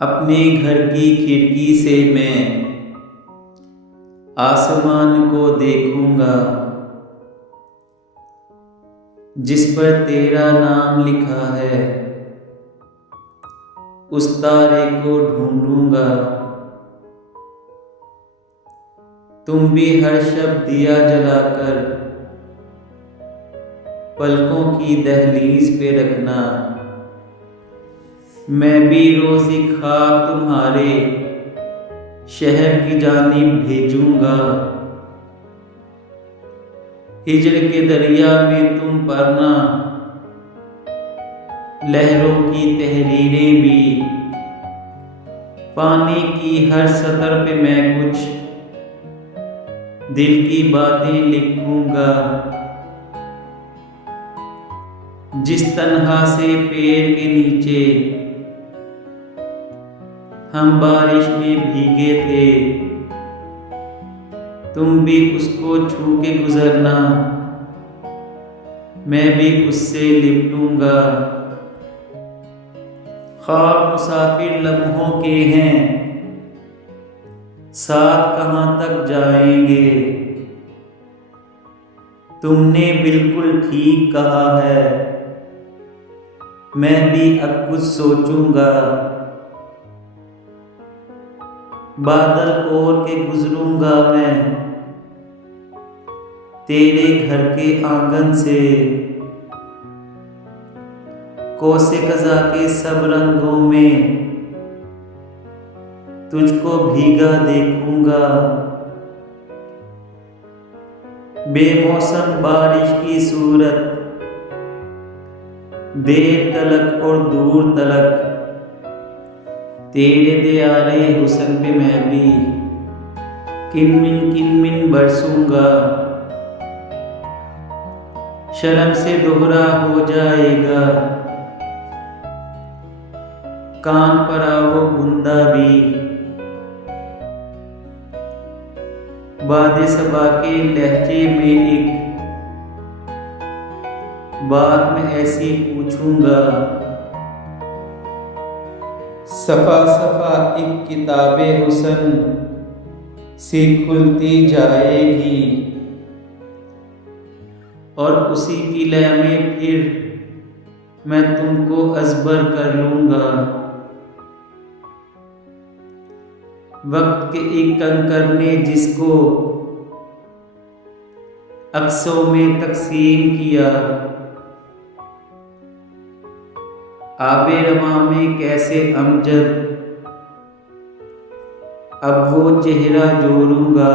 अपने घर की खिड़की से मैं आसमान को देखूंगा, जिस पर तेरा नाम लिखा है। उस तारे को ढूंढूंगा। तुम भी हर शब्द दिया जलाकर पलकों की दहलीज पे रखना। मैं भी रोज एक ख्वाब तुम्हारे शहर की जानिब भेजूंगा। हिजर के दरिया में तुम पढ़ना, लहरों की तहरीरें भी। पानी की हर सतर पे मैं कुछ दिल की बातें लिखूंगा। जिस तन्हा से पेड़ के नीचे हम बारिश में भीगे थे, तुम भी उसको छू के गुजरना। मैं भी उससे लिपटूंगा। ख्वाब मुसाफिर लम्हों के हैं, साथ कहाँ तक जाएंगे। तुमने बिल्कुल ठीक कहा है, मैं भी अब कुछ सोचूंगा। बादल ओढ़ के गुजरूंगा मैं तेरे घर के आंगन से। कोसे कज़ा के सब रंगों में तुझको भीगा देखूंगा। बेमौसम बारिश की सूरत, देर तलक और दूर तलक तेरे दियारे हुस्न पे मैं भी किनमिन बरसूंगा। शर्म से दोहरा हो जाएगा कान पर आओ बूंदा भी। बादे सबा के लहजे में एक बात मैं ऐसी पूछूंगा। सफा सफा एक किताबे हुस्न सी खुलती जाएगी, और उसी की लय में फिर मैं तुमको अजबर कर लूंगा। वक्त के एक कंकर ने जिसको अक्सों में तकसीम किया, आबे रवा में कैसे अमजद अब वो चेहरा जोड़ूंगा।